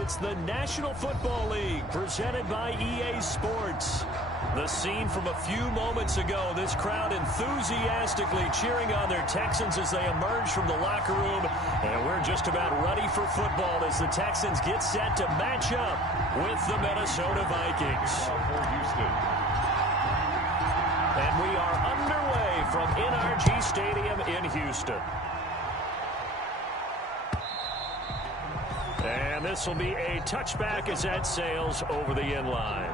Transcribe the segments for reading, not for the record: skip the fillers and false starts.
It's the National Football League presented by EA Sports. The scene from a few moments ago, this crowd enthusiastically cheering on their Texans as they emerge from the locker room. And we're just about ready for football as the Texans get set to match up with the Minnesota Vikings. And we are underway from NRG Stadium in Houston. And this will be a touchback as that sails over the end line.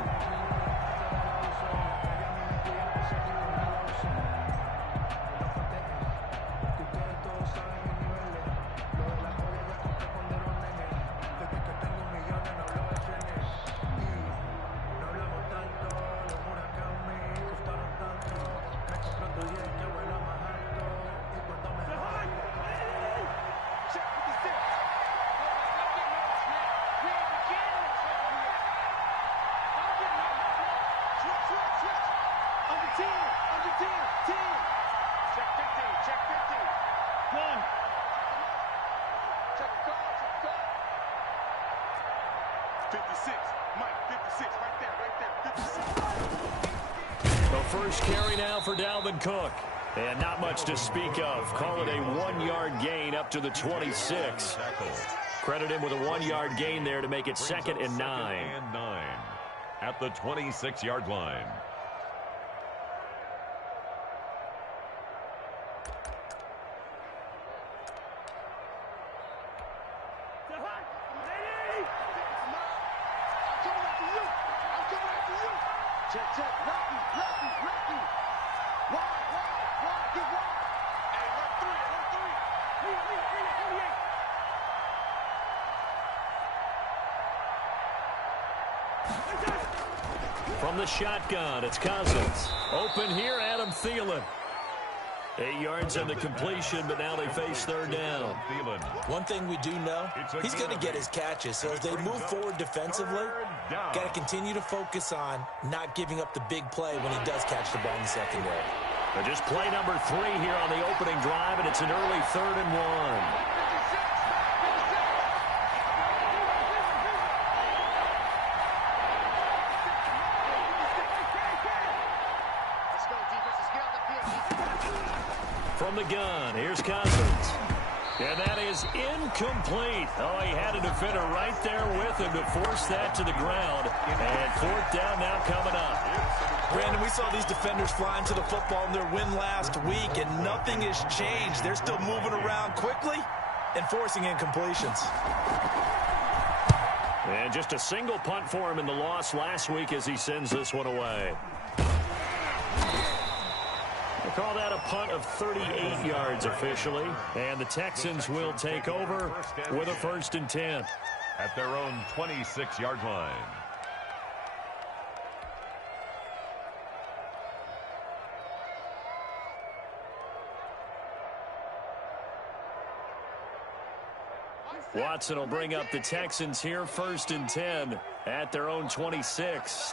First carry now for Dalvin Cook. And not much to speak of. Call it a 1-yard gain up to the 26. Credit him with a 1-yard gain there to make it 2nd and 9. At the 26-yard line. From the shotgun, it's Cousins. Open here, Adam Thielen. 8 yards on the completion, but now they face 3rd down. One thing we do know, he's going to get his catches. So as they move forward defensively, got to continue to focus on not giving up the big play when he does catch the ball in the secondary. Just play number 3 here on the opening drive, and it's an early 3rd and 1. From the gun, here's Cousins. And that is incomplete. Oh, he had a defender right there with him to force that to the ground. And 4th down now coming up. Brandon, we saw these defenders flying to the football in their win last week, and nothing has changed. They're still moving around quickly and forcing incompletions. And just a single punt for him in the loss last week as he sends this one away. We'll call that a punt of 38 yards officially. And the Texans will take over with a 1st and 10. At their own 26-yard line. Watson will bring up the Texans here, 1st and 10 at their own 26.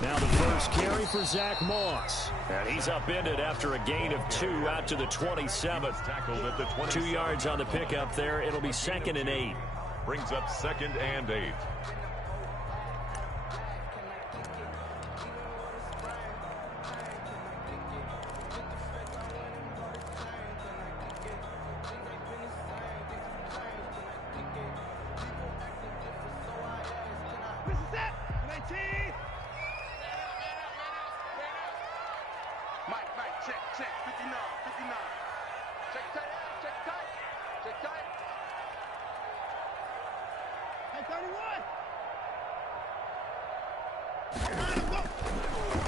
Now the first carry for Zach Moss. And he's upended after a gain of 2 out to the 27th. Tackled at the 27th. 2 yards on the pickup there. It'll be 2nd and 8. Brings up 2nd and 8.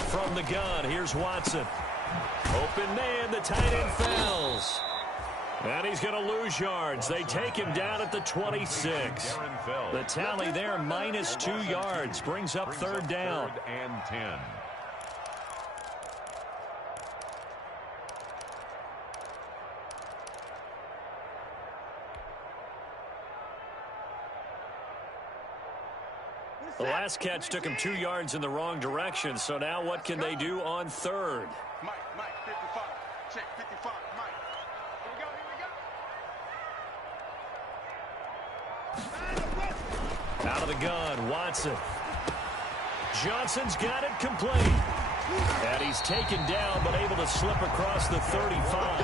From the gun, here's Watson. Open man, the tight end falls. And he's going to lose yards. They take him down at the 26. The tally there, minus 2 yards. Brings up 3rd down. 3rd and 10. The last catch took him 2 yards in the wrong direction, so now what can they do on 3rd? Mike, 55. check, 55, Mike. Here we go. Out of the gun, Watson. Johnson's got it complete. And he's taken down, but able to slip across the 35.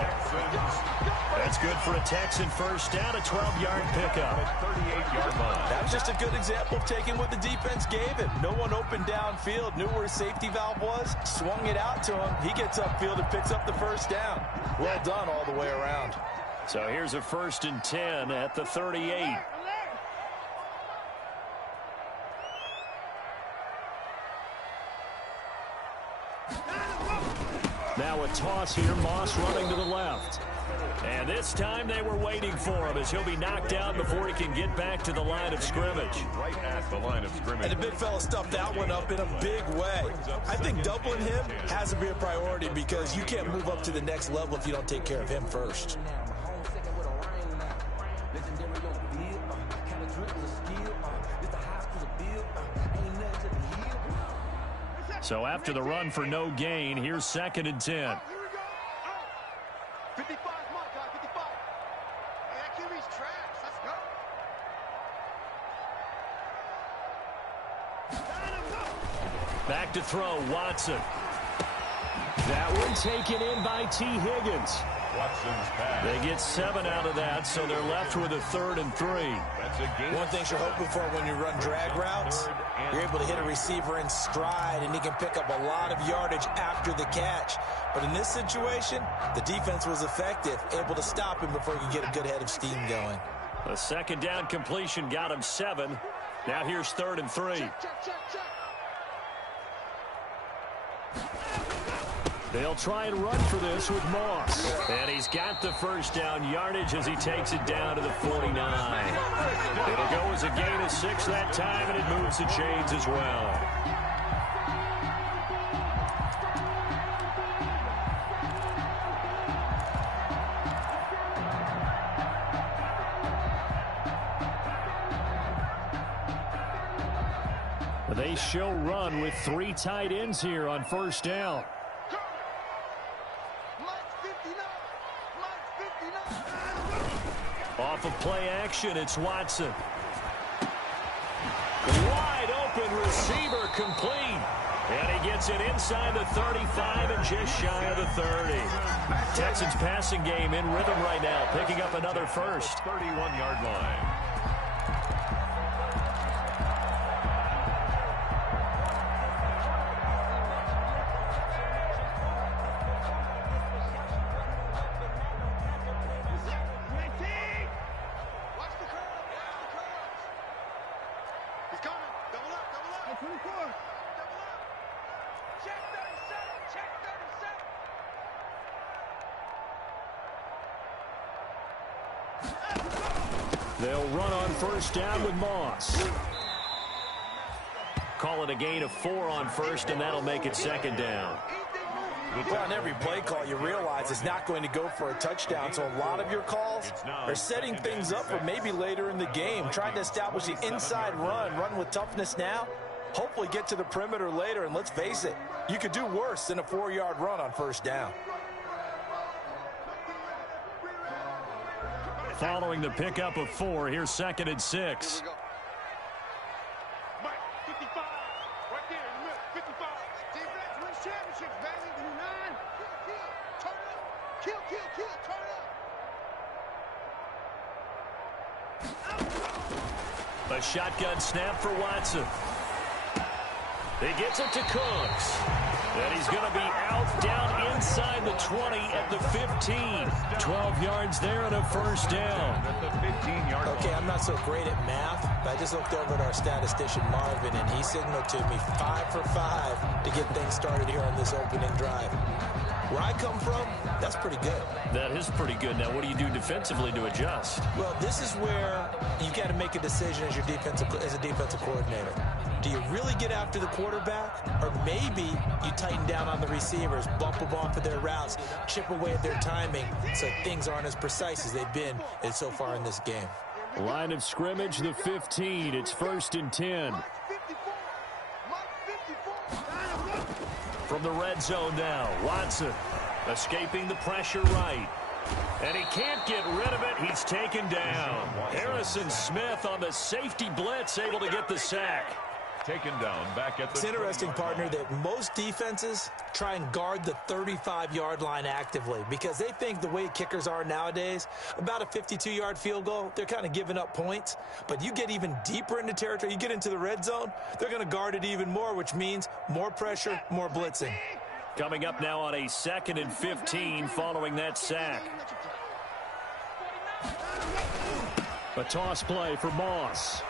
That's good for a Texan first down, a 12-yard pickup. 38-yard line. That was just a good example of taking what the defense gave him. No one opened downfield, knew where his safety valve was, swung it out to him. He gets upfield and picks up the first down. Well done all the way around. So here's a 1st and 10 at the 38. Now a toss here, Moss running to the left. And this time they were waiting for him as he'll be knocked out before he can get back to the line of scrimmage. Right at the line of scrimmage. And the big fella stuffed that one up in a big way. I think doubling him has to be a priority because you can't move up to the next level if you don't take care of him first. So after the run for no gain, here's 2nd and 10. 55, come on, guy, 55. Hey, that QB's trash. Let's go. Back to throw, Watson. That one taken in by T. Higgins. Watson's pass. They get 7 out of that, so they're left with a 3rd and 3. That's a gain. One thing you're hoping for when you run drag routes, you're able to hit a receiver in stride, and he can pick up a lot of yardage after the catch. But in this situation, the defense was effective, able to stop him before he could get a good head of steam going. A 2nd down completion got him 7. Now here's 3rd and 3. Check. They'll try and run for this with Moss. And he's got the first down yardage as he takes it down to the 49. It'll go as a gain of 6 that time, and it moves the chains as well. They show run with 3 tight ends here on 1st down. Off of play action, it's Watson. Wide open receiver complete. And he gets it inside the 35 and just shy of the 30. Texans passing game in rhythm right now, picking up another first. 31-yard line. They'll run on 1st down with Moss. Call it a gain of 4 on 1st, and that'll make it 2nd down. Well, on every play call, you realize it's not going to go for a touchdown, so a lot of your calls are setting things up for maybe later in the game, trying to establish the inside run with toughness now, hopefully get to the perimeter later, and let's face it, you could do worse than a 4-yard run on 1st down. Following the pickup of 4, here's 2nd and 6. Mike, 55. Right there in the middle, 55. Defense wins championships, baby. 9. Turn up. Kill. Turn up. A shotgun snap for Watson. He gets it to Cooks. And he's going to be out down inside the 20 at the 15. 12 yards there and a 1st down. Okay, I'm not so great at math, but I just looked over at our statistician Marvin, and he signaled to me 5 for 5 to get things started here on this opening drive. Where I come from, that's pretty good. That is pretty good. Now, what do you do defensively to adjust? Well, this is where you got to make a decision as a defensive coordinator. Do you really get after the quarterback? Or maybe you tighten down on the receivers, bump them off of their routes, chip away at their timing so things aren't as precise as they've been so far in this game. Line of scrimmage, the 15. It's 1st and 10. From the red zone now, Watson. Escaping the pressure right. And he can't get rid of it. He's taken down. Harrison Smith on the safety blitz, able to get the sack. Taken down back at the... It's interesting, partner, that most defenses try and guard the 35-yard line actively because they think the way kickers are nowadays, about a 52-yard field goal, they're kind of giving up points. But you get even deeper into territory, you get into the red zone, they're going to guard it even more, which means more pressure, more blitzing. Coming up now on a 2nd and 15 following that sack. A toss play for Moss.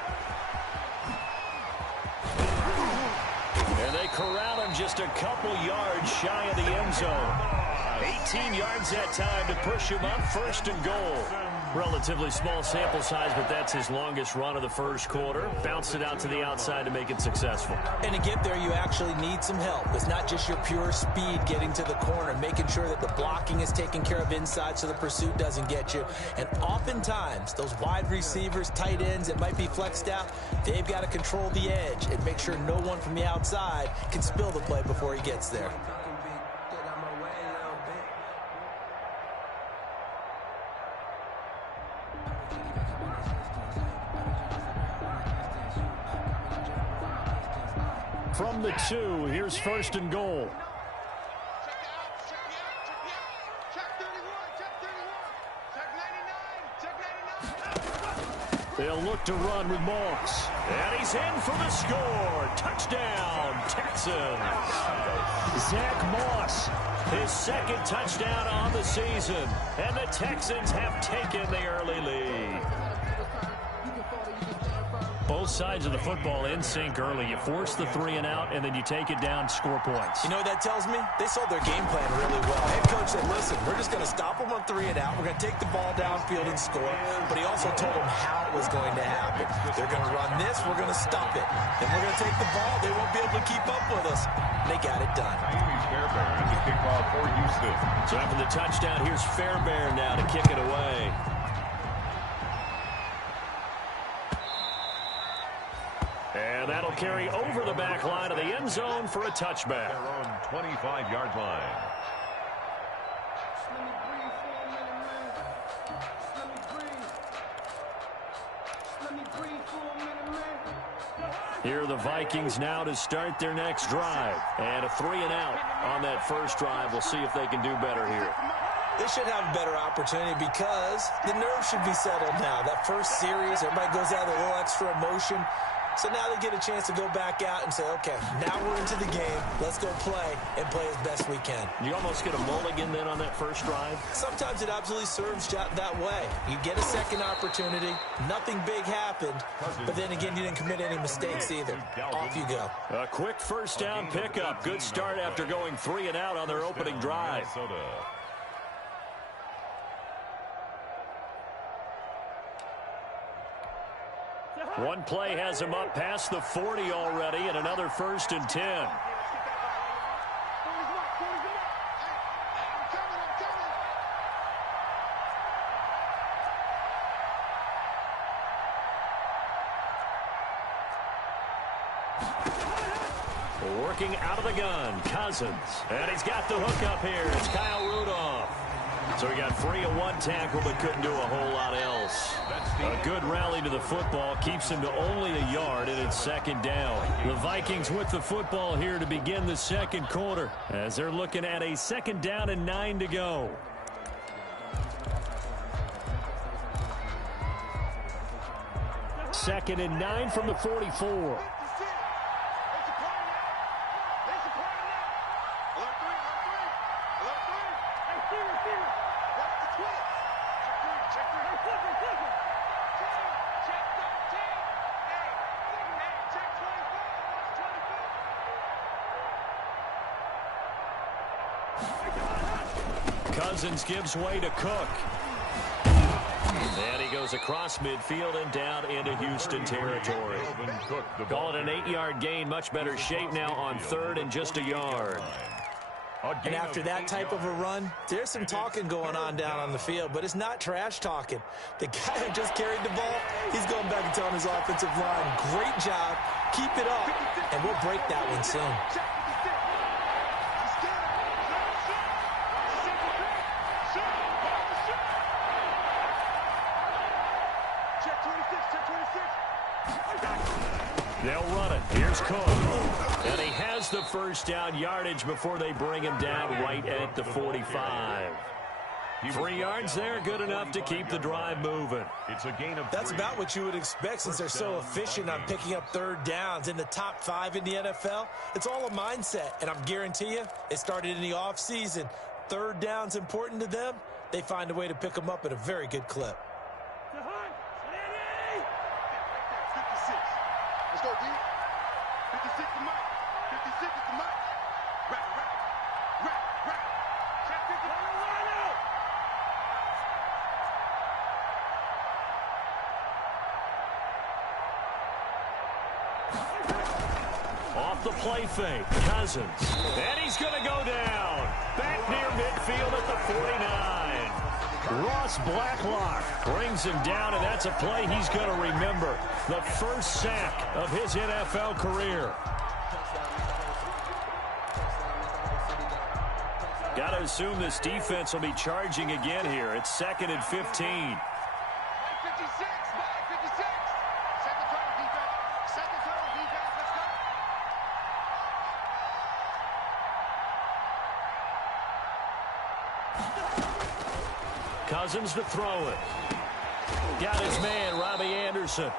And they corral him just a couple yards shy of the end zone. 18 yards that time to push him up, 1st and goal. Relatively small sample size, but that's his longest run of the first quarter. Bounced it out to the outside to make it successful. And to get there, you actually need some help. It's not just your pure speed getting to the corner, making sure that the blocking is taken care of inside so the pursuit doesn't get you. And oftentimes, those wide receivers, tight ends that might be flexed out, they've got to control the edge and make sure no one from the outside can spill the play before he gets there. From the 2, here's 1st and goal. They'll look to run with Moss. And he's in for the score. Touchdown, Texans. Zach Moss, his 2nd touchdown on the season. And the Texans have taken the early lead. Both sides of the football in sync early. You force the 3 and out, and then you take it down, score points. You know what that tells me? They sold their game plan really well. Head coach said, listen, we're just going to stop them on 3 and out. We're going to take the ball downfield and score. But he also told them how it was going to happen. They're going to run this. We're going to stop it. Then we're going to take the ball. They won't be able to keep up with us. They got it done. Fairbairn at the kickoff for Houston. So after the touchdown, here's Fairbairn now to kick it away. And that'll carry over the back line of the end zone for a touchback. Their own 25-yard line. Here are the Vikings now to start their next drive. And a 3 and out on that first drive. We'll see if they can do better here. They should have a better opportunity because the nerves should be settled now. That first series, everybody goes out with a little extra emotion. So now they get a chance to go back out and say, okay, now we're into the game. Let's go play and play as best we can. You almost get a mulligan then on that first drive? Sometimes it absolutely serves that way. You get a second opportunity. Nothing big happened. But then again, you didn't commit any mistakes either. Off you go. A quick first down pickup. Good start after going 3 and out on their opening drive. One play has him up past the 40 already, and another 1st and 10. Working out of the gun, Cousins. And he's got the hook up here. It's Kyle Rudolph. So he got free of one tackle but couldn't do a whole lot else. A good rally to the football keeps him to only a yard, and it's 2nd down. The Vikings with the football here to begin the second quarter as they're looking at a 2nd down and 9 to go. Second and 9 from the 44. Cousins gives way to Cook. And he goes across midfield and down into Houston territory. Call it an 8-yard gain. Much better shape now on 3rd and just a yard. And after that type of a run, there's some talking going on down on the field, but it's not trash talking. The guy who just carried the ball, he's going back and telling his offensive line, great job, keep it up, and we'll break that one soon. They'll run it. Here's Cook. And he has the first down yardage before they bring him down right at the 45. 3 yards there, good enough to keep the drive moving. It's a gain of That's about what you would expect since they're so efficient on picking up third downs. In the top 5 in the NFL, it's all a mindset. And I'm guarantee you, it started in the offseason. Third down's important to them. They find a way to pick them up at a very good clip. 56. Let's go, D. 56 to Mike. 56 is to Mike. Right. Check 50. Off the play fake, Cousins. And he's going to go down. Back near midfield at the 49. Ross Blacklock brings him down, and that's a play he's going to remember. The first sack of his NFL career. Got to assume this defense will be charging again here. It's 2nd and 15. 56, Mike, 56. Second turn, defense. Second turn, defense. Let's go. Cousins to throw it. Got his man, Robbie Anderson.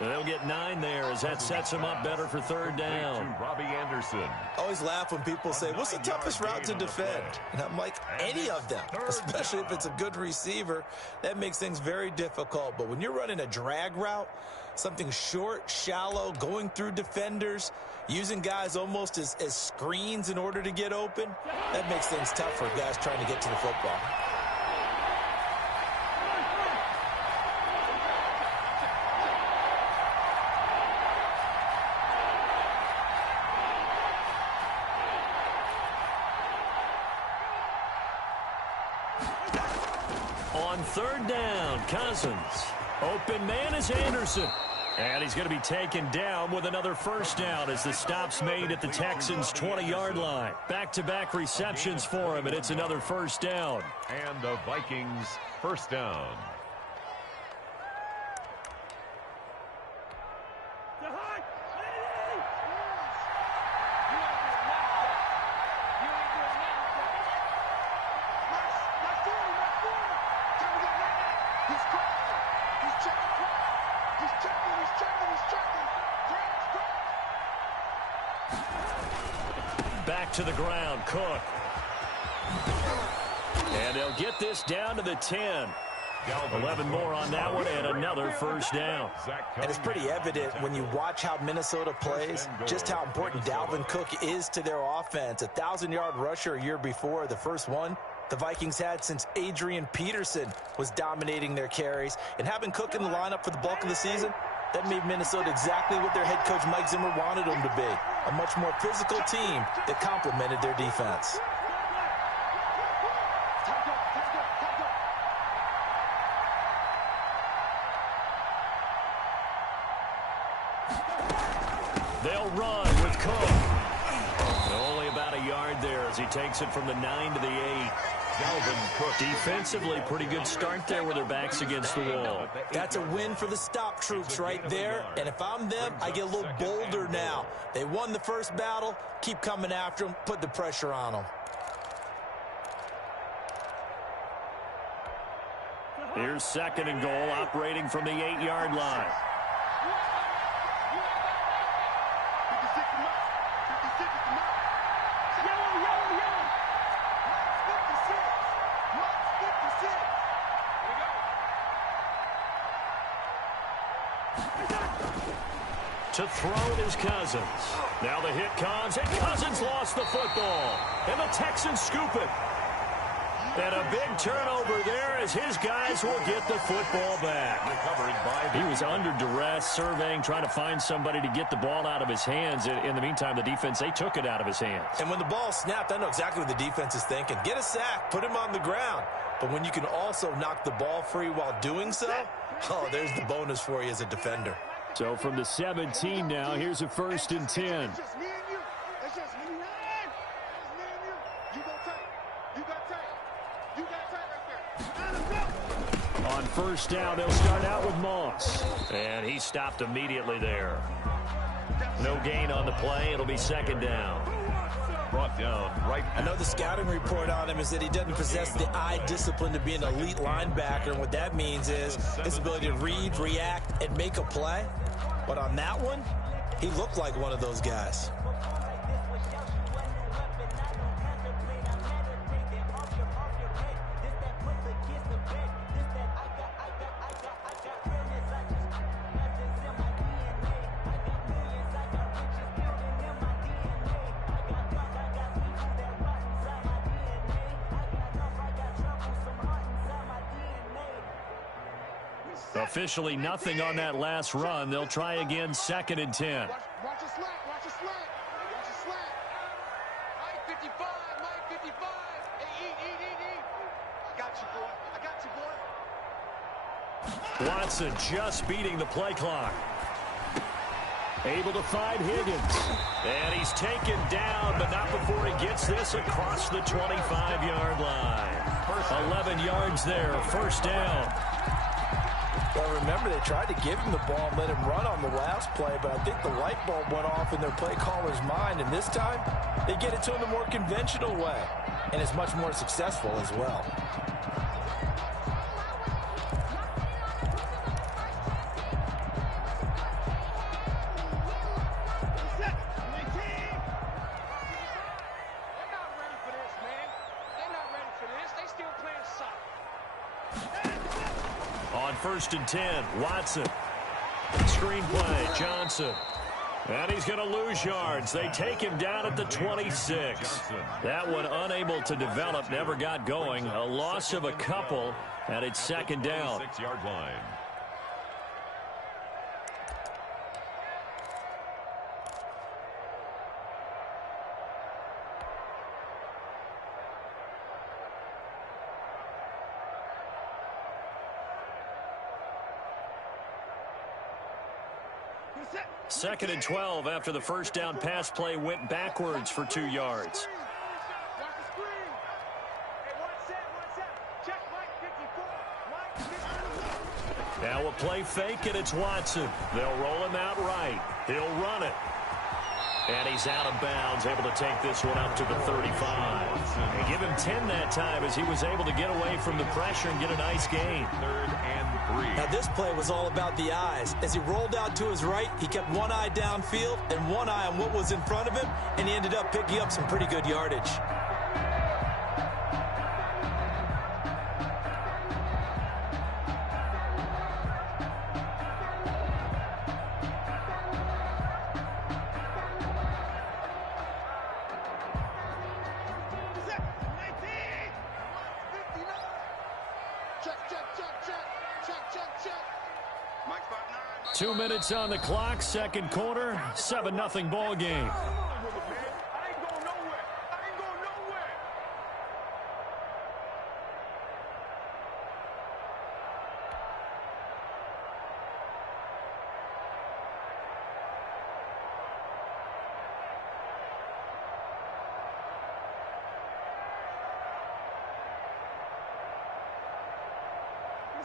They'll get 9 there as that sets him up better for third down. Robbie Anderson. I always laugh when people say, what's the toughest route to defend? And I'm like, any of them, especially if it's a good receiver. That makes things very difficult. But when you're running a drag route, something short, shallow, going through defenders, using guys almost as screens in order to get open, that makes things tough for guys trying to get to the football. On third down, Cousins. Open man is Anderson. And he's going to be taken down with another first down as the stop's made at the Texans' 20-yard line. Back-to-back receptions for him, and it's another first down. And the Vikings first down. Back to the ground, Cook. And they'll get this down to the 10. 11 more on that one and another first down. And it's pretty evident when you watch how Minnesota plays, just how important Dalvin Cook is to their offense. A 1,000-yard rusher a year before, the first one the Vikings had since Adrian Peterson was dominating their carries. And having Cook in the lineup for the bulk of the season, that made Minnesota exactly what their head coach Mike Zimmer wanted them to be. A much more physical team that complemented their defense. They'll run with Cook. Only about a yard there as he takes it from the 9 to the 8. Dalvin Cook. Defensively, pretty good start there with their backs against the wall. That's a win for the stop troops right there. And if I'm them, I get a little bolder now. They won the first battle. Keep coming after them. Put the pressure on them. Here's 2nd and goal, operating from the 8-yard line. 56 to Mike. 56 is to Mike. Yellow. 56. Mike 56. To throw it is Cousins. Now the hit comes, and Cousins lost the football. And the Texans scoop it. And a big turnover there as his guys will get the football back. He was under duress, surveying, trying to find somebody to get the ball out of his hands. In the meantime, the defense, they took it out of his hands. And when the ball snapped, I know exactly what the defense is thinking. Get a sack, put him on the ground. But when you can also knock the ball free while doing so, oh, there's the bonus for you as a defender. So from the 17 now, here's a 1st and 10. It's just me and you. It's just me and you. It's me and you. You go tight. You got tight. You got tight right there. On first down. They'll start out with Moss. And he stopped immediately there. No gain on the play. It'll be second down. Brought down right. I know the scouting report on him is that he doesn't possess the eye discipline to be an elite linebacker. And what that means is his ability to read, react, and make a play. But on that one, he looked like one of those guys. Officially nothing on that last run. They'll try again, 2nd and 10. Watch a slant, watch a slant, watch a slant. Mike 55, Mike 55. Hey, eat. I got you, boy. Watson just beating the play clock. Able to find Higgins. And he's taken down, but not before he gets this across the 25-yard line. 11 yards there, first down. Well, remember, they tried to give him the ball and let him run on the last play, but I think the light bulb went off in their play caller's mind, and this time they get it to him the more conventional way, and it's much more successful as well. First and 10, Watson. Screenplay, Johnson. And he's going to lose yards. They take him down at the 26. That one unable to develop, never got going. A loss of a couple, and it's second down. 6-yard line. Second and 12 after the first down pass play went backwards for 2 yards. Now a play fake, and it's Watson. They'll roll him out right. He'll run it. And he's out of bounds, able to take this one up to the 35. And give him 10 that time as he was able to get away from the pressure and get a nice gain. 3rd and 3. Now, this play was all about the eyes. As he rolled out to his right, he kept one eye downfield and one eye on what was in front of him, and he ended up picking up some pretty good yardage. Mike 59. 2 minutes on the clock, second quarter, 7-0 ball game.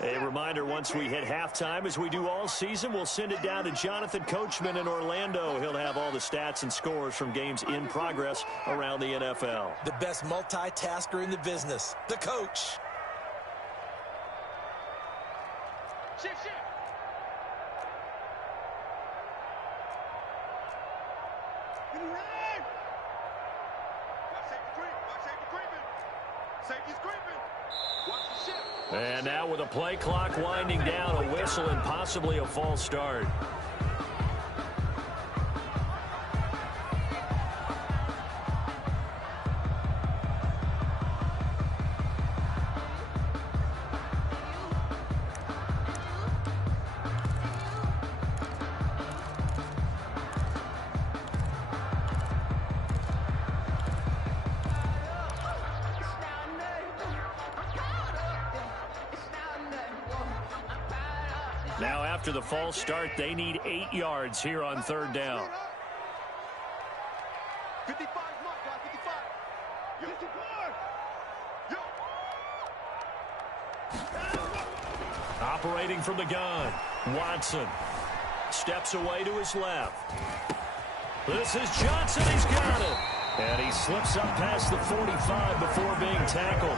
A reminder, once we hit halftime, as we do all season, we'll send it down to Jonathan Coachman in Orlando. He'll have all the stats and scores from games in progress around the NFL. The best multitasker in the business, the coach. Shift. Get him right. Watch safety creeping. Safety's creeping. Watch the shift. And now with a play clock winding down, a whistle and possibly a false start. Now after the false start, they need 8 yards here on third down. 55 mark, guys, 55. 55. Operating from the gun, Watson steps away to his left. This is Johnson. He's got it. And he slips up past the 45 before being tackled.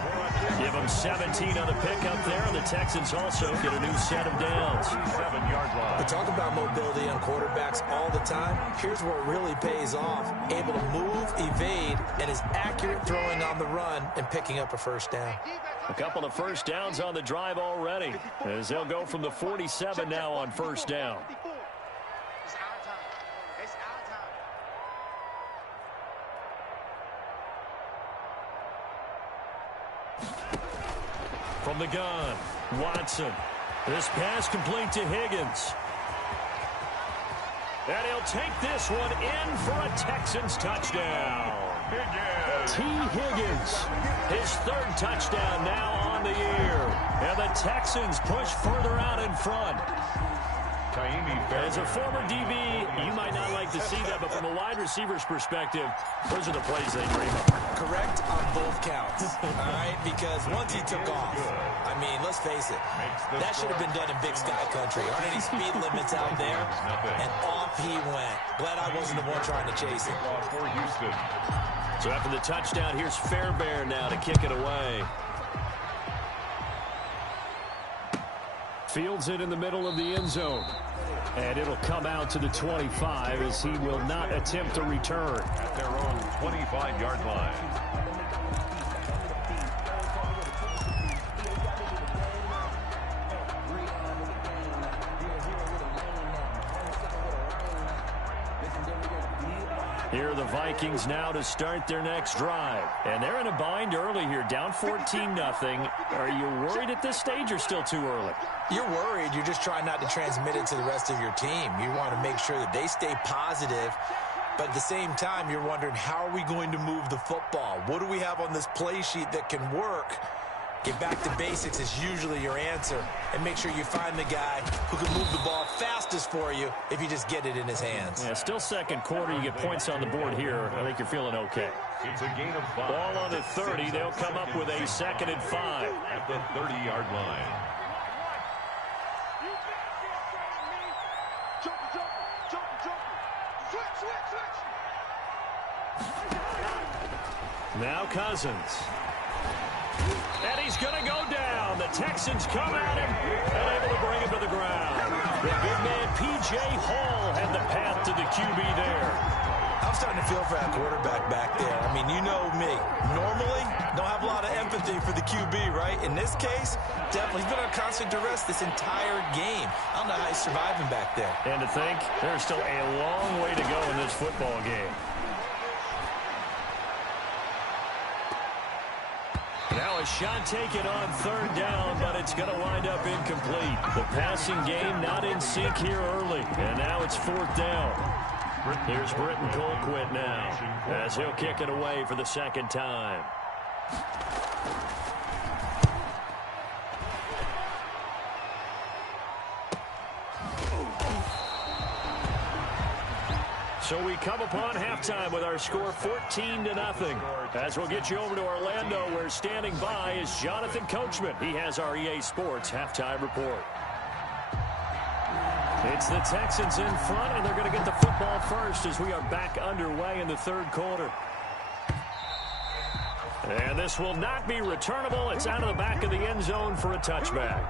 Give him 17 on the pickup there, and the Texans also get a new set of downs. 7-yard line. We talk about mobility on quarterbacks all the time. Here's where it really pays off. Able to move, evade, and is accurate throwing on the run and picking up a first down. A couple of first downs on the drive already, as they'll go from the 47 now on first down. It's our time. It's our time. From the gun, Watson. This pass complete to Higgins. And he'll take this one in for a Texans touchdown. T. Higgins, his third touchdown now on the year. And the Texans push further out in front. As a former DB, you might not like to see that, but from a wide receiver's perspective, those are the plays they dream of. Correct on both counts, all right? Because once he took off, I mean, let's face it, that should have been done in Big Sky Country. Aren't any speed limits out there? And off he went. Glad I wasn't the one trying to chase it. So after the touchdown, here's Fairbairn now to kick it away. Fields it in the middle of the end zone. And it'll come out to the 25 as he will not attempt to return. At their own 25-yard line. Here are the Vikings now to start their next drive. And they're in a bind early here, down 14-0. Are you worried at this stage or still too early? You're worried. You're just trying not to transmit it to the rest of your team. You want to make sure that they stay positive. But at the same time, you're wondering, how are we going to move the football? What do we have on this play sheet that can work? Get back to basics is usually your answer. And make sure you find the guy who can move the ball fastest for you if you just get it in his hands. Yeah, still second quarter. You get points on the board here. I think you're feeling okay. It's a gain of 5. Ball on the 30. They'll come up with a 2nd and 5. At the 30-yard line. Now Cousins. And he's going to go down. The Texans come at him and able to bring him to the ground. The big man, P.J. Hall, had the path to the QB there. I'm starting to feel for that quarterback back there. I mean, you know me. Normally, don't have a lot of empathy for the QB, right? In this case, definitely, he's been on constant duress this entire game. I don't know how he's surviving back there. And to think, there's still a long way to go in this football game. Now a shot taken on 3rd down, but it's going to wind up incomplete. The passing game not in sync here early, and now it's 4th down. Here's Britton Colquitt now, as he'll kick it away for the 2nd time. So we come upon halftime with our score 14-0. As we'll get you over to Orlando, where standing by is Jonathan Coachman. He has our EA Sports halftime report. It's the Texans in front, and they're going to get the football first as we are back underway in the 3rd quarter. And this will not be returnable. It's out of the back of the end zone for a touchback.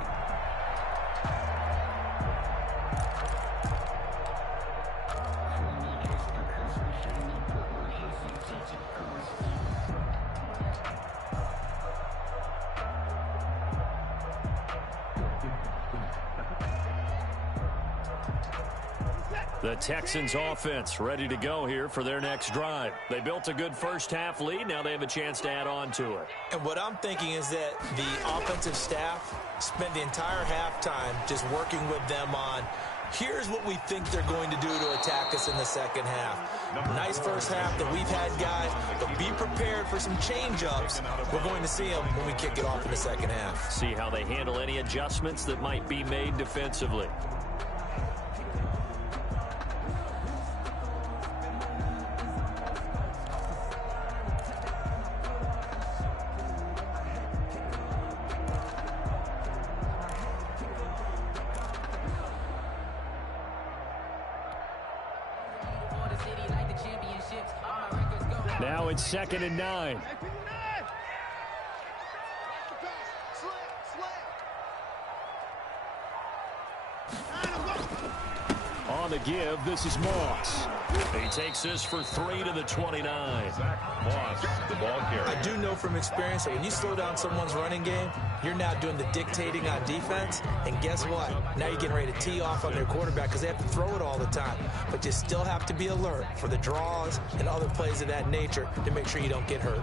The Texans offense ready to go here for their next drive. They built a good first-half lead. Now they have a chance to add on to it. And what I'm thinking is that the offensive staff spent the entire halftime just working with them on, here's what we think they're going to do to attack us in the second half. Nice first half that we've had, guys, but be prepared for some change-ups. We're going to see them when we kick it off in the second half. See how they handle any adjustments that might be made defensively. Now it's 2nd and 9. On the give, this is Moss. He takes this for 3 to the 29. Moss, the ball carrier. I do know from experience that when you slow down someone's running game, you're now doing the dictating on defense. And guess what? Now you're getting ready to tee off on their quarterback because they have to throw it all the time. But you still have to be alert for the draws and other plays of that nature to make sure you don't get hurt.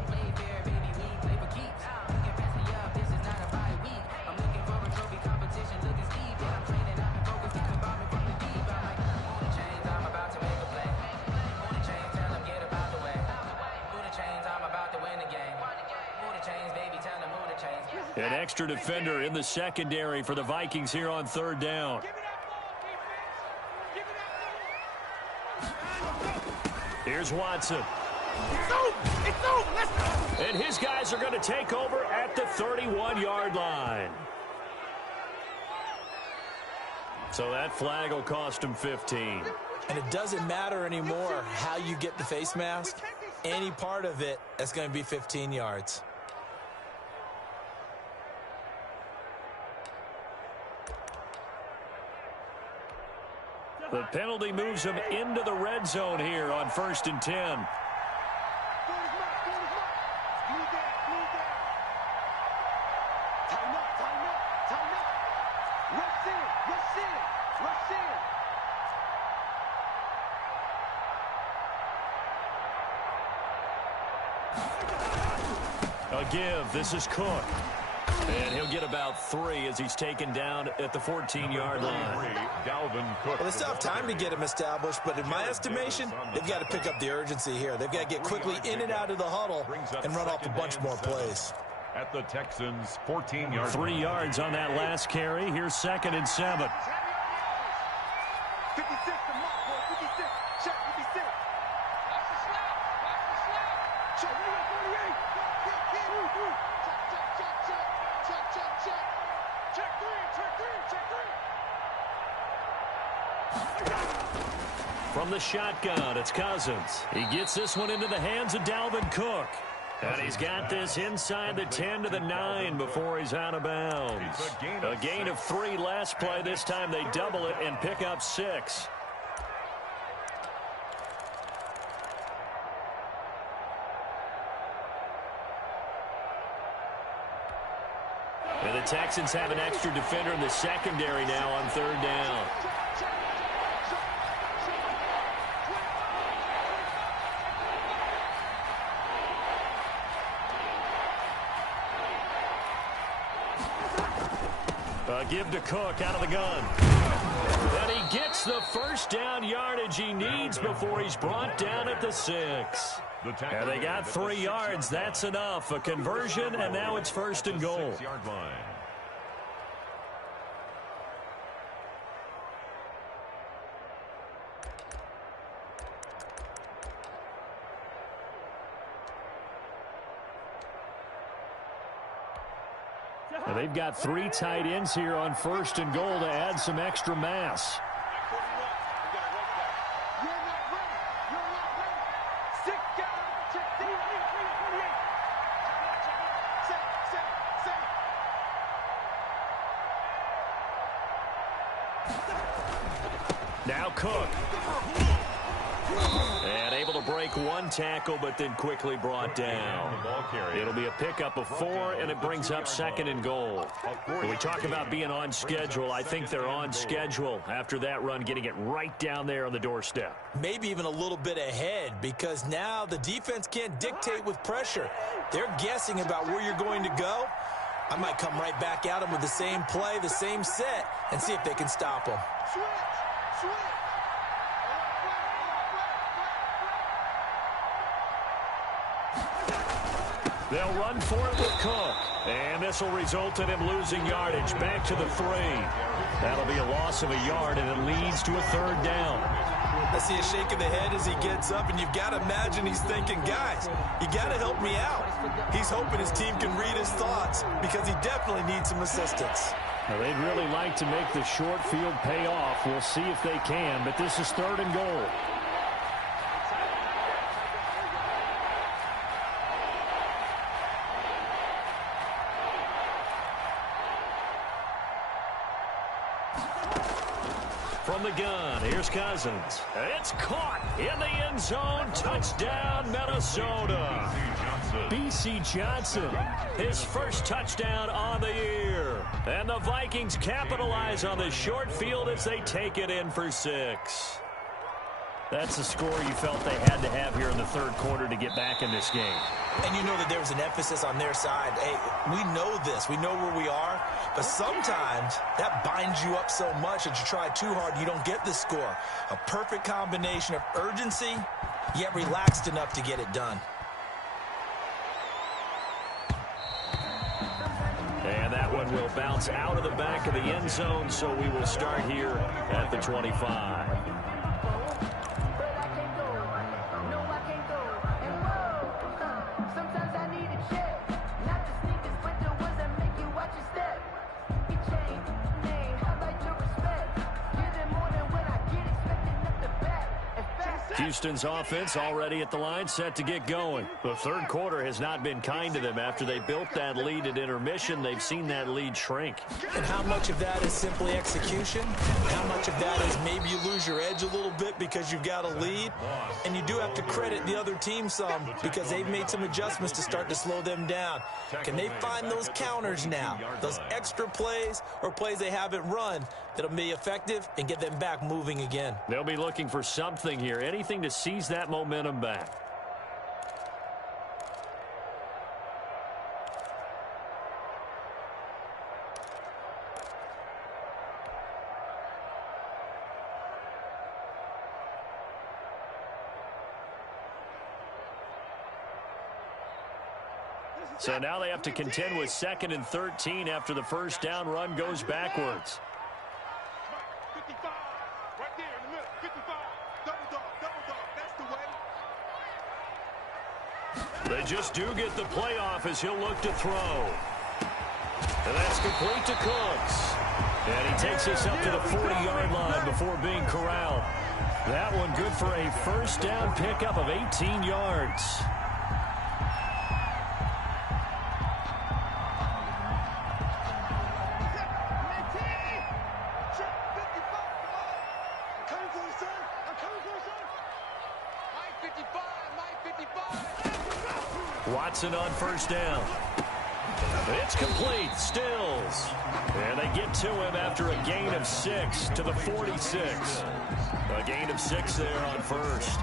An extra defender in the secondary for the Vikings here on 3rd down. Here's Watson. And his guys are going to take over at the 31-yard line. So that flag will cost him 15. And it doesn't matter anymore how you get the face mask. Any part of it, that's going to be 15 yards. The penalty moves him into the red zone here on 1st and 10. A give. This is Cook. And he'll get about 3 as he's taken down at the 14-yard line. Well, they still have time to get him established, but in my estimation, they've got to pick up the urgency here. They've got to get quickly in and out of the huddle and run off a bunch more plays. At the Texans' 14-yard 3 yards on that last carry. Here's 2nd and 7. 56 to mark, boy. 56. Check 56. Watch the slap. Watch the slap. Check 48. Check 3. From the shotgun, it's Cousins. He gets this one into the hands of Dalvin Cook. And he's got this inside the 10 to the 9 before he's out of bounds. A gain of 3 last play. This time they double it and pick up 6. And the Texans have an extra defender in the secondary now on 3rd down. Give to Cook out of the gun. And he gets the first down yardage he needs before he's brought down at the 6. And they got 3 yards. That's enough. A conversion, and now it's 1st and goal. And they've got 3 tight ends here on 1st and goal to add some extra mass. Now Cook. And able to break 1 tackle, but then quickly brought down. It'll be a pickup of 4, and it brings up 2nd and goal. When we talk about being on schedule, I think they're on schedule after that run, getting it right down there on the doorstep. Maybe even a little bit ahead, because now the defense can't dictate with pressure. They're guessing about where you're going to go. I might come right back at them with the same play, the same set, and see if they can stop them. They'll run for it with Cook. And this will result in him losing yardage back to the 3. That'll be a loss of a yard, and it leads to a 3rd down. I see a shake of the head as he gets up, and you've got to imagine he's thinking, guys, you got to help me out. He's hoping his team can read his thoughts because he definitely needs some assistance. Now, they'd really like to make the short field pay off. We'll see if they can, but this is 3rd and goal. the gun. Here's Cousins. It's caught in the end zone. Touchdown, Minnesota. B.C. Johnson, his first touchdown on the year. And the Vikings capitalize on the short field as they take it in for 6. That's the score you felt they had to have here in the third quarter to get back in this game. And you know that there was an emphasis on their side. Hey, we know this. We know where we are. But sometimes that binds you up so much that you try too hard, you don't get the score. A perfect combination of urgency, yet relaxed enough to get it done. And that one will bounce out of the back of the end zone, so we will start here at the 25. Houston's offense already at the line, set to get going. The third quarter has not been kind to them. After they built that lead at intermission, they've seen that lead shrink. And how much of that is simply execution? How much of that is maybe you lose your edge a little bit because you've got a lead? And you do have to credit the other team some because they've made some adjustments to start to slow them down. Can they find those counters now, those extra plays or plays they haven't run that'll be effective and get them back moving again? They'll be looking for something here, anything to seize that momentum back. So now they have to contend with 2nd and 13 after the first down run goes backwards. 55, right there in the middle. 55, double dog, that's the way. They just do get the playoff as he'll look to throw. And that's complete to Cooks. And he takes us up to the 40-yard line before being corralled. That one good for a first down pickup of 18 yards. Watson on first down. It's complete. Stills. And they get to him after a gain of 6 to the 46. A gain of 6 there on first.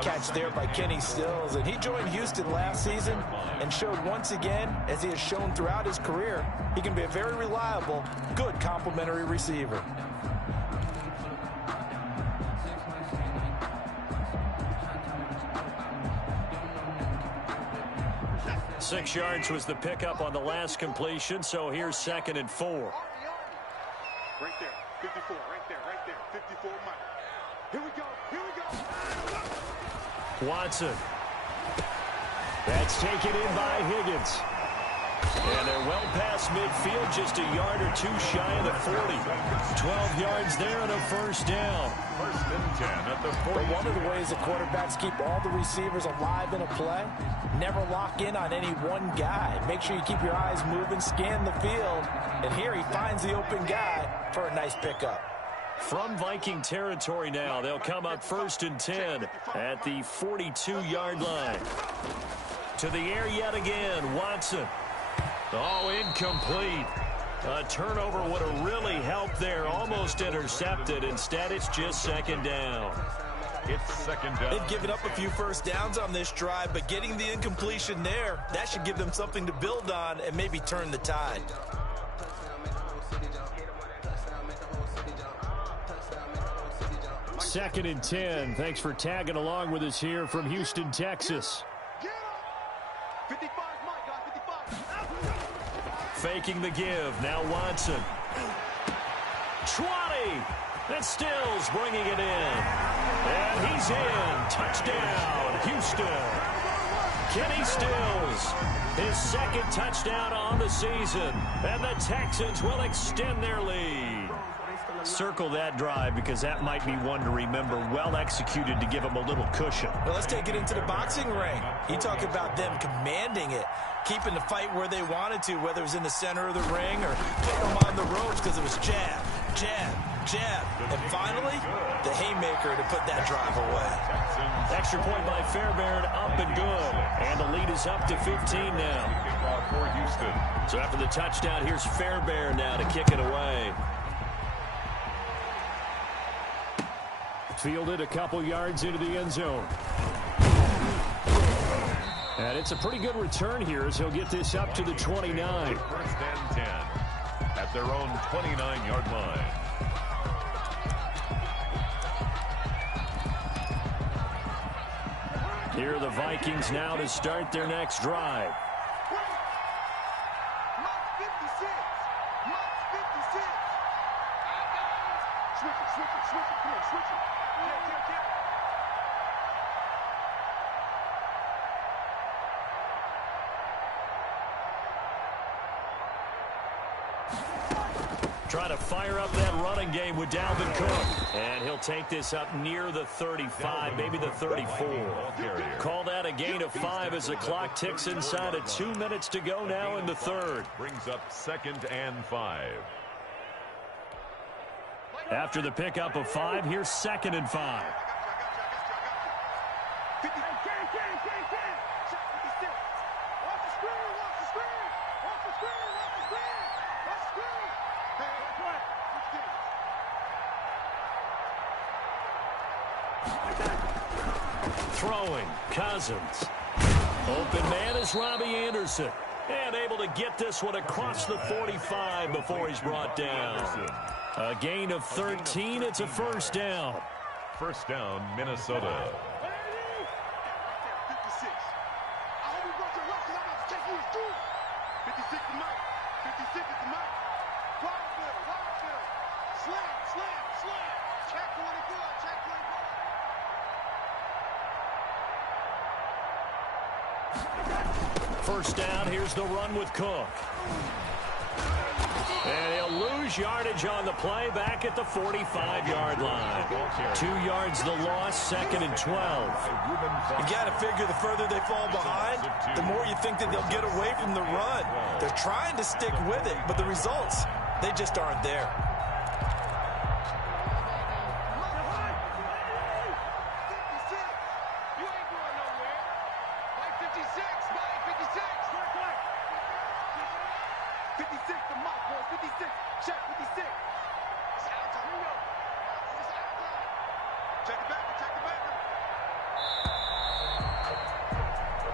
Catch there by Kenny Stills. And he joined Houston last season and showed once again, as he has shown throughout his career, he can be a very reliable, good complementary receiver. Six yards was the pickup on the last completion, so here's 2nd and 4. Right there, 54, right there, 54 Mike. Here we go. Watson. That's taken in by Higgins. And they're well past midfield, just a yard or two shy of the 40. 12 yards there and a first down. 1st and 10 at the 40. But one of the ways the quarterbacks keep all the receivers alive in a play, never lock in on any one guy. Make sure you keep your eyes moving, scan the field, and here he finds the open guy for a nice pickup. From Viking territory now, they'll come up 1st and 10 at the 42-yard line. To the air yet again, Watson. Oh, incomplete. A turnover would have really helped there. Almost intercepted. Instead, it's just 2nd down. It's 2nd down. They've given up a few first downs on this drive, but getting the incompletion there, that should give them something to build on and maybe turn the tide. Second and 10. Thanks for tagging along with us here from Houston, Texas. 55 Mike, guys, 55. Faking the give. Now Watson. 20. And Stills bringing it in. And he's in. Touchdown, Houston. Kenny Stills, his 2nd touchdown on the season. And the Texans will extend their lead. Circle that drive because that might be one to remember. Well executed to give them a little cushion. Well, let's take it into the boxing ring. You talk about them commanding it, keeping the fight where they wanted to, whether it was in the center of the ring or putting them on the ropes because it was jab, jab, jab. And finally, the haymaker to put that drive away. Extra point by Fairbairn, up and good. And the lead is up to 15 now. For Houston. So after the touchdown, here's Fairbairn now to kick it away. Fielded a couple yards into the end zone. And it's a pretty good return here as he'll get this up to the 29. First and 10 at their own 29-yard line. Here are the Vikings now to start their next drive. Trying to fire up that running game with Dalvin Cook. And he'll take this up near the 35, maybe the 34. Call that a gain of 5 as the clock ticks inside of 2 minutes to go now in the third. Brings up 2nd and 5. After the pickup of 5, here's 2nd and 5. Throwing, Cousins. Open man is Robbie Anderson. And able to get this one across the 45 before he's brought down. A gain of 13. It's a first down. First down, Minnesota. First down, here's the run with Cook. And he'll lose yardage on the play back at the 45-yard line. 2 yards the loss, 2nd and 12. You got to figure the further they fall behind, the more you think that they'll get away from the run. They're trying to stick with it, but the results, they just aren't there.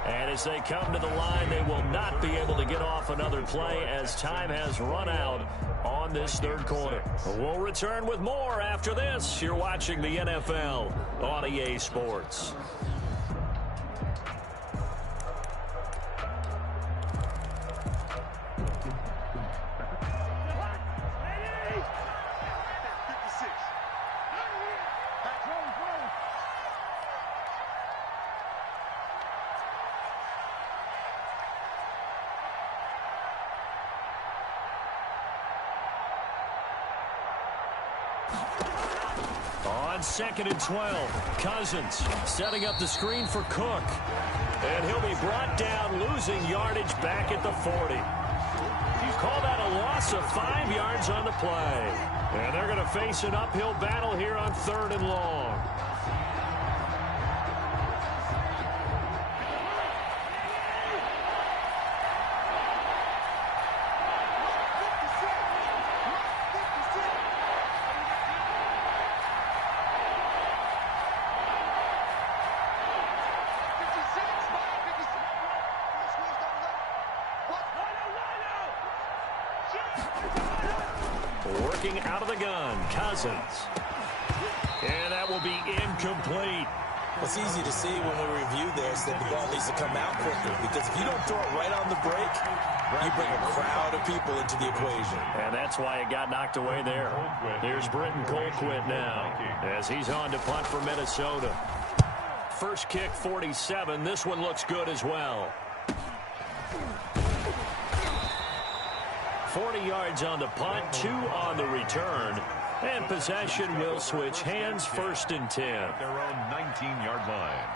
And as they come to the line, they will not be able to get off another play as time has run out on this third quarter. We'll return with more after this. You're watching the NFL on EA Sports. On 2nd and 12, Cousins setting up the screen for Cook. And he'll be brought down, losing yardage back at the 40. Call that a loss of 5 yards on the play. And they're going to face an uphill battle here on 3rd and long. Working out of the gun, Cousins. And that will be incomplete. It's easy to see when we review this that the ball needs to come out quicker, because if you don't throw it right on the break, you bring a crowd of people into the equation. And that's why it got knocked away there. Here's Britton Colquitt now as he's on to punt for Minnesota. First kick, 47. This one looks good as well. 40 yards on the punt, 2 on the return. And possession will switch hands, 1st and 10. At their own 19-yard line.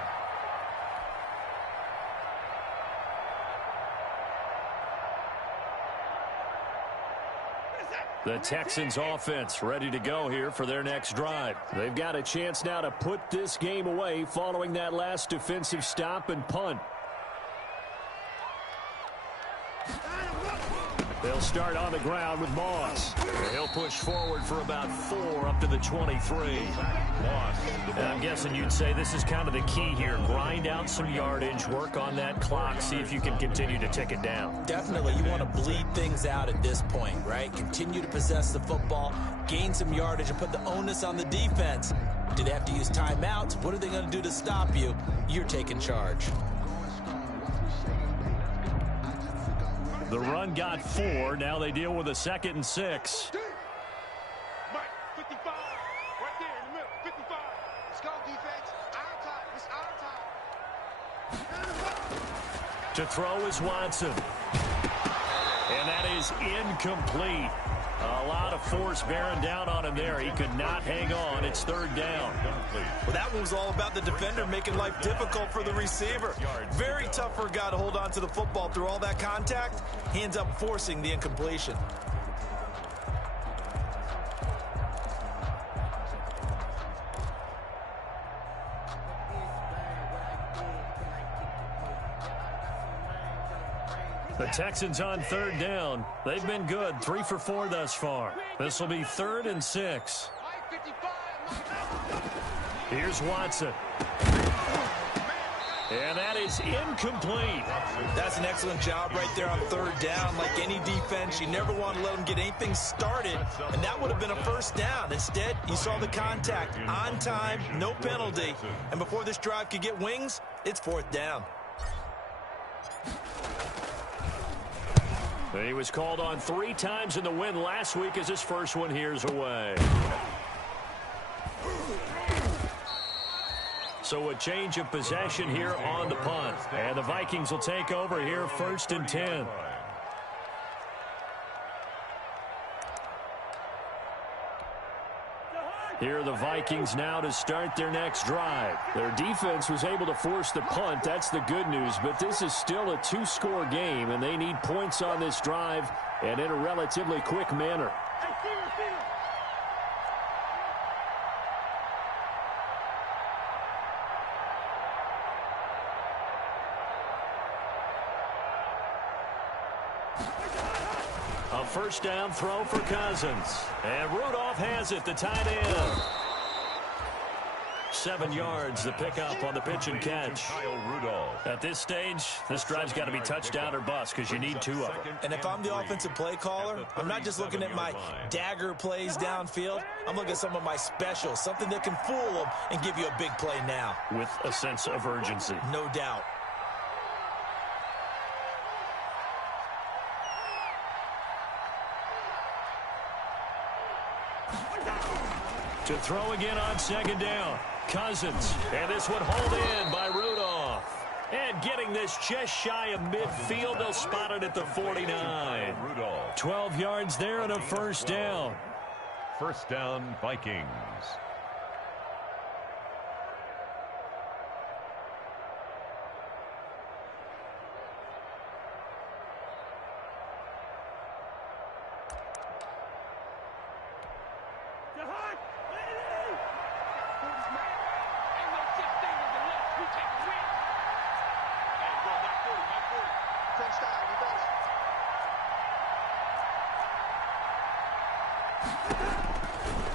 The Texans offense ready to go here for their next drive. They've got a chance now to put this game away following that last defensive stop and punt. They'll start on the ground with Moss. He'll push forward for about 4 up to the 23. And I'm guessing you'd say this is kind of the key here. Grind out some yardage, work on that clock, see if you can continue to tick it down. Definitely. You want to bleed things out at this point, right? Continue to possess the football, gain some yardage, and put the onus on the defense. Do they have to use timeouts? What are they going to do to stop you? You're taking charge. The run got 4. Now they deal with a 2nd and 6. Mike, 55. Right there in the middle. 55. Let's go, defense. Our time. It's our time. To throw is Watson. And that is incomplete. A lot of force bearing down on him there. He could not hang on. It's 3rd down. Well, that one was all about the defender making life difficult for the receiver. Very tough for a guy to hold on to the football through all that contact. He ends up forcing the incompletion. The Texans on 3rd down. They've been good, 3 for 4 thus far. This will be 3rd and 6. Here's Watson. And that is incomplete. That's an excellent job right there on 3rd down. Like any defense, you never want to let them get anything started, and that would have been a 1st down. Instead, you saw the contact on time, no penalty, and before this drive could get wings, it's 4th down. He was called on 3 times in the win last week as his first one here's away. So a change of possession here on the punt. And the Vikings will take over here 1st and 10. Here are the Vikings now to start their next drive. Their defense was able to force the punt. That's the good news. But this is still a 2-score game, and they need points on this drive and in a relatively quick manner. A 1st down throw for Cousins. And Rudolph has it, the tight end. 7 yards, the pickup on the pitch and catch. At this stage, this drive's got to be touchdown or bust because you need 2 of them. And if I'm the offensive play caller, I'm not just looking at my dagger plays downfield. I'm looking at some of my specials, something that can fool them and give you a big play now. With a sense of urgency. No doubt. To throw again on 2nd down. Cousins. And this one hauled in by Rudolph. And getting this just shy of midfield. They'll spot it at the 49. 12 yards there and a 1st down. 1st down, Vikings.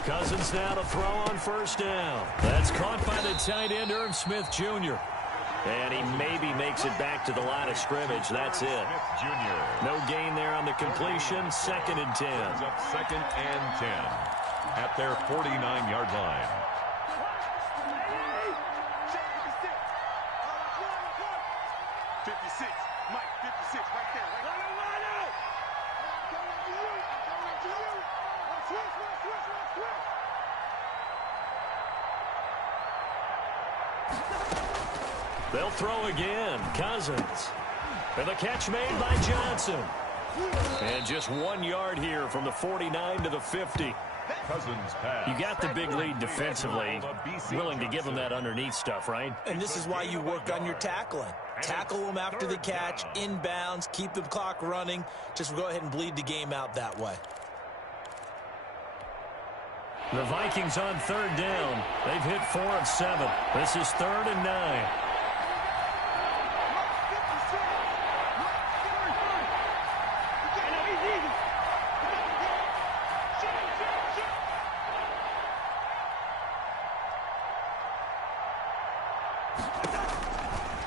Cousins now to throw on 1st down. That's caught by the tight end, Irv Smith Jr. And he maybe makes it back to the line of scrimmage. That's it. No gain there on the completion. 2nd and 10. Up 2nd and 10 at their 49-yard line. They'll throw again. Cousins. And the catch made by Johnson. And just 1 yard here from the 49 to the 50. Cousins pass. You got the big lead defensively. Willing to give them that underneath stuff, right? And this is why you work on your tackling. Tackle them after the catch, inbounds, keep the clock running. Just go ahead and bleed the game out that way. The Vikings on third down. They've hit 4 of 7. This is 3rd and 9.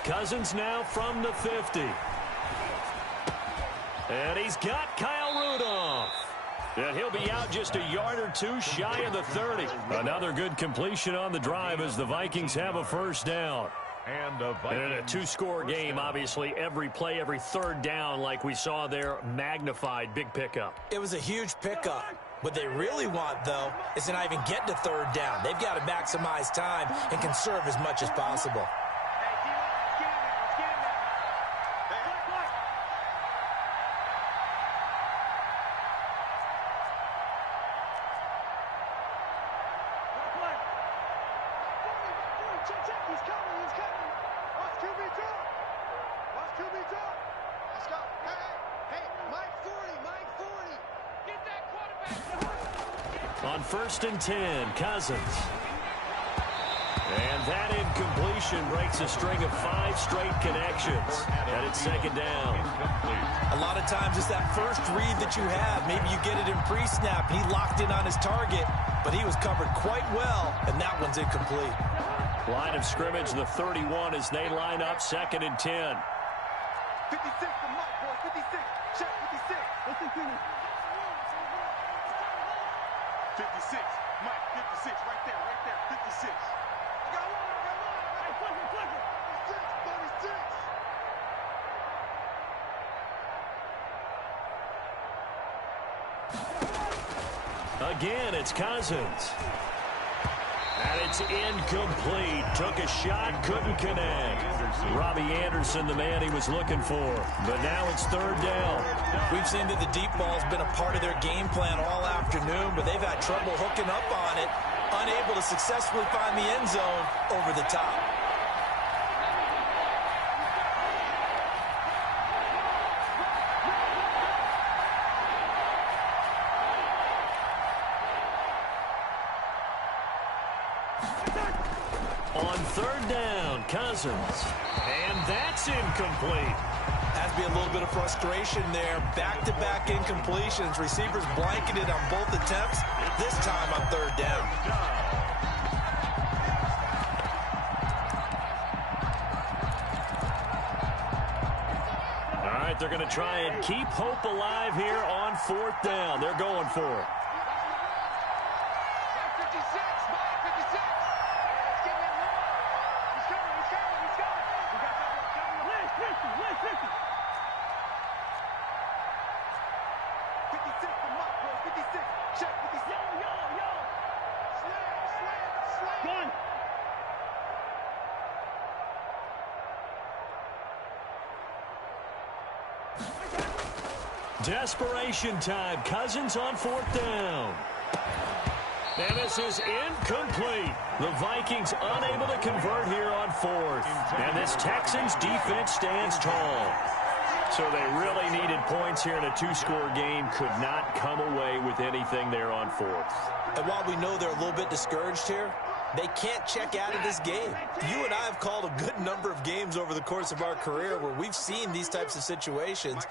Cousins now from the 50. And he's got Kyle Rudolph. And he'll be out just a yard or two shy of the 30. Another good completion on the drive as the Vikings have a first down. And in a two-score game, obviously, every play, every third down, like we saw there, magnified, big pickup. It was a huge pickup. What they really want, though, is to not even get to third down. They've got to maximize time and conserve as much as possible. On 1st and 10, Cousins. And that incompletion breaks a string of 5 straight connections. And it's 2nd down. A lot of times it's that first read that you have. Maybe you get it in pre-snap. He locked in on his target, but he was covered quite well, and that one's incomplete. Line of scrimmage, the 31 as they line up, 2nd and 10. 56 to Mike, boy. 56. Check 56. Listen to me. 56. Mike, 56. Right there. 56. I got one. Hey, flip it. 36. Again, it's Cousins. And it's incomplete. Took a shot, couldn't connect. Robbie Anderson, the man he was looking for. But now it's 3rd down. We've seen that the deep ball's been a part of their game plan all afternoon, but they've had trouble hooking up on it, unable to successfully find the end zone over the top. On 3rd down, Cousins. And that's incomplete. Has to be a little bit of frustration there. Back-to-back incompletions. Receivers blanketed on both attempts, this time on 3rd down. All right, they're going to try and keep hope alive here on 4th down. They're going for it. Desperation time. Cousins on 4th down. And this is incomplete. The Vikings unable to convert here on 4th. And this Texans defense stands tall. So they really needed points here in a two-score game. Could not come away with anything there on 4th. And while we know they're a little bit discouraged here, they can't check out of this game. You and I have called a good number of games over the course of our career where we've seen these types of situations.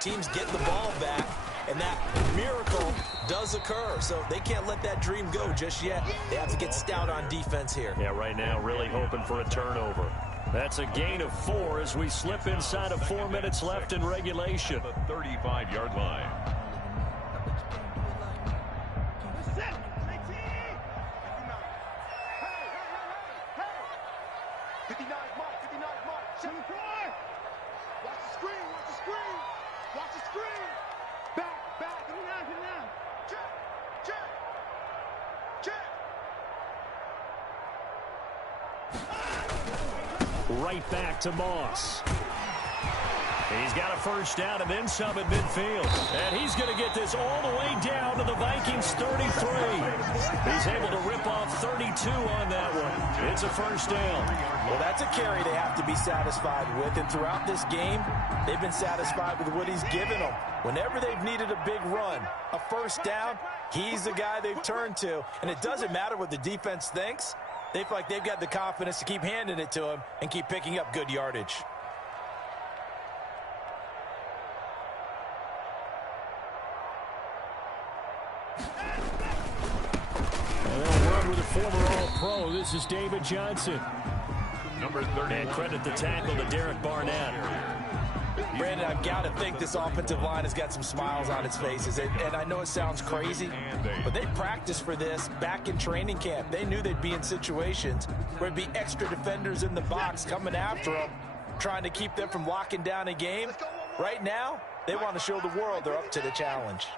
Teams get the ball back, and that miracle does occur. So they can't let that dream go just yet. They have to get stout on defense here. Yeah, right now really hoping for a turnover. That's a gain of 4 as we slip inside of 4 minutes left in regulation. The 35-yard line. Right back to Moss. He's got a first down and then some at midfield. And he's going to get this all the way down to the Vikings 33. He's able to rip off 32 on that one. It's a first down. Well, that's a carry they have to be satisfied with. And throughout this game, they've been satisfied with what he's given them. Whenever they've needed a big run, a first down, he's the guy they've turned to. And it doesn't matter what the defense thinks. They feel like they've got the confidence to keep handing it to him and keep picking up good yardage. Former All-Pro, this is David Johnson. Number 30. And credit the tackle to Derek Barnett. Brandon, I've got to think this offensive line has got some smiles on its faces. And I know it sounds crazy, but they practiced for this back in training camp. They knew they'd be in situations where it'd be extra defenders in the box coming after them, trying to keep them from locking down a game. Right now, they want to show the world they're up to the challenge.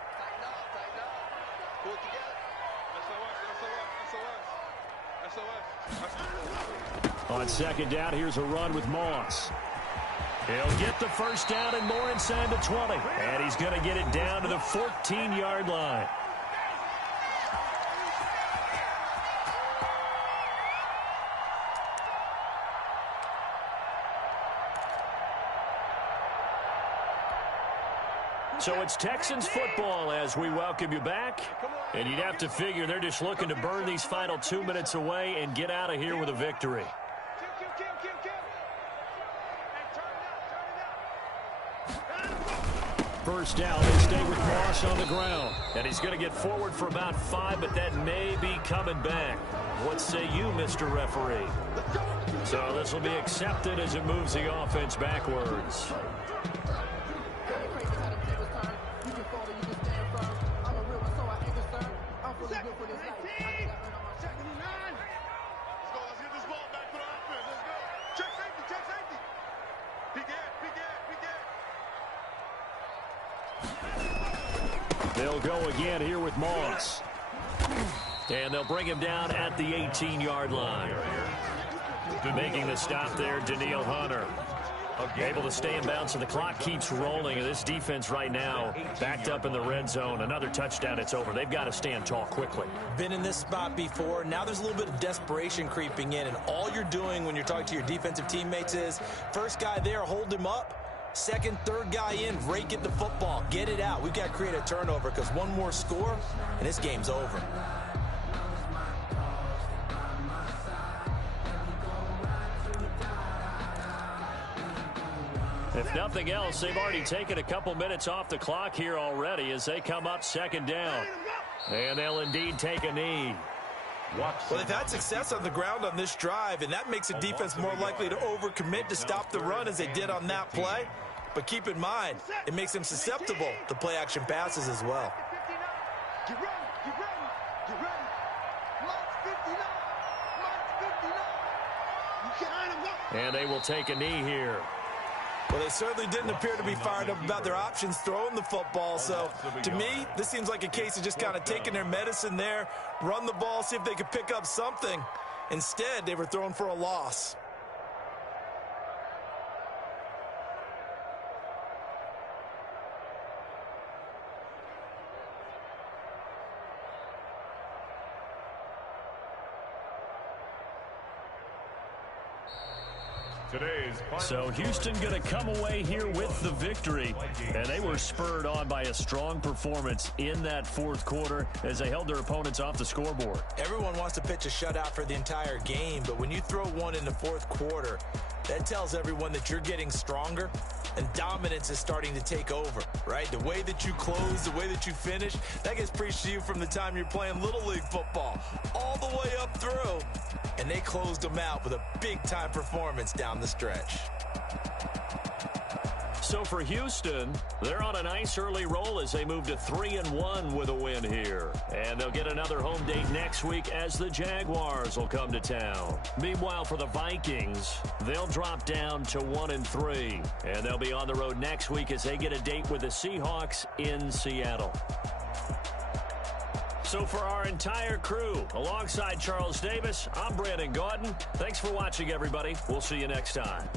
On second down, here's a run with Moss. He'll get the first down and more inside the 20. And he's going to get it down to the 14-yard line. So it's Texans football as we welcome you back. And you'd have to figure they're just looking to burn these final 2 minutes away and get out of here with a victory. First down, they stay with Moss on the ground. And he's going to get forward for about 5, but that may be coming back. What say you, Mr. Referee? So this will be accepted as it moves the offense backwards. They'll go again here with Moss. And they'll bring him down at the 18-yard line. Making the stop there, Daniil Hunter. Able to stay in bounds, so the clock keeps rolling. And this defense right now backed up in the red zone. Another touchdown, it's over. They've got to stand tall quickly. Been in this spot before. Now there's a little bit of desperation creeping in. And all you're doing when you're talking to your defensive teammates is, first guy there, hold him up. Second, third guy in, rake at the football. Get it out. We've got to create a turnover because one more score, and this game's over. If nothing else, they've already taken a couple minutes off the clock here already as they come up second down. And they'll indeed take a knee. Well, they've had success on the ground on this drive, and that makes a defense more likely to overcommit to stop the run as they did on that play. But keep in mind, it makes them susceptible to play-action passes as well. Get ready, get ready, get ready. March 59, March 59. You can't line them up. And they will take a knee here. Well, they certainly didn't appear to be fired up about their options throwing the football. So, to me, this seems like a case of just kind of taking their medicine there, run the ball, see if they could pick up something. Instead, they were throwing for a loss. So Houston going to come away here with the victory, and they were spurred on by a strong performance in that fourth quarter as they held their opponents off the scoreboard. Everyone wants to pitch a shutout for the entire game, but when you throw one in the fourth quarter, that tells everyone that you're getting stronger and dominance is starting to take over, right? The way that you close, the way that you finish, that gets preached to you from the time you're playing Little League football all the way up through. And they closed them out with a big-time performance down the stretch. So for Houston, they're on a nice early roll as they move to 3-1 with a win here. And they'll get another home date next week as the Jaguars will come to town. Meanwhile, for the Vikings, they'll drop down to 1-3. And they'll be on the road next week as they get a date with the Seahawks in Seattle. So for our entire crew, alongside Charles Davis, I'm Brandon Gaudin. Thanks for watching, everybody. We'll see you next time.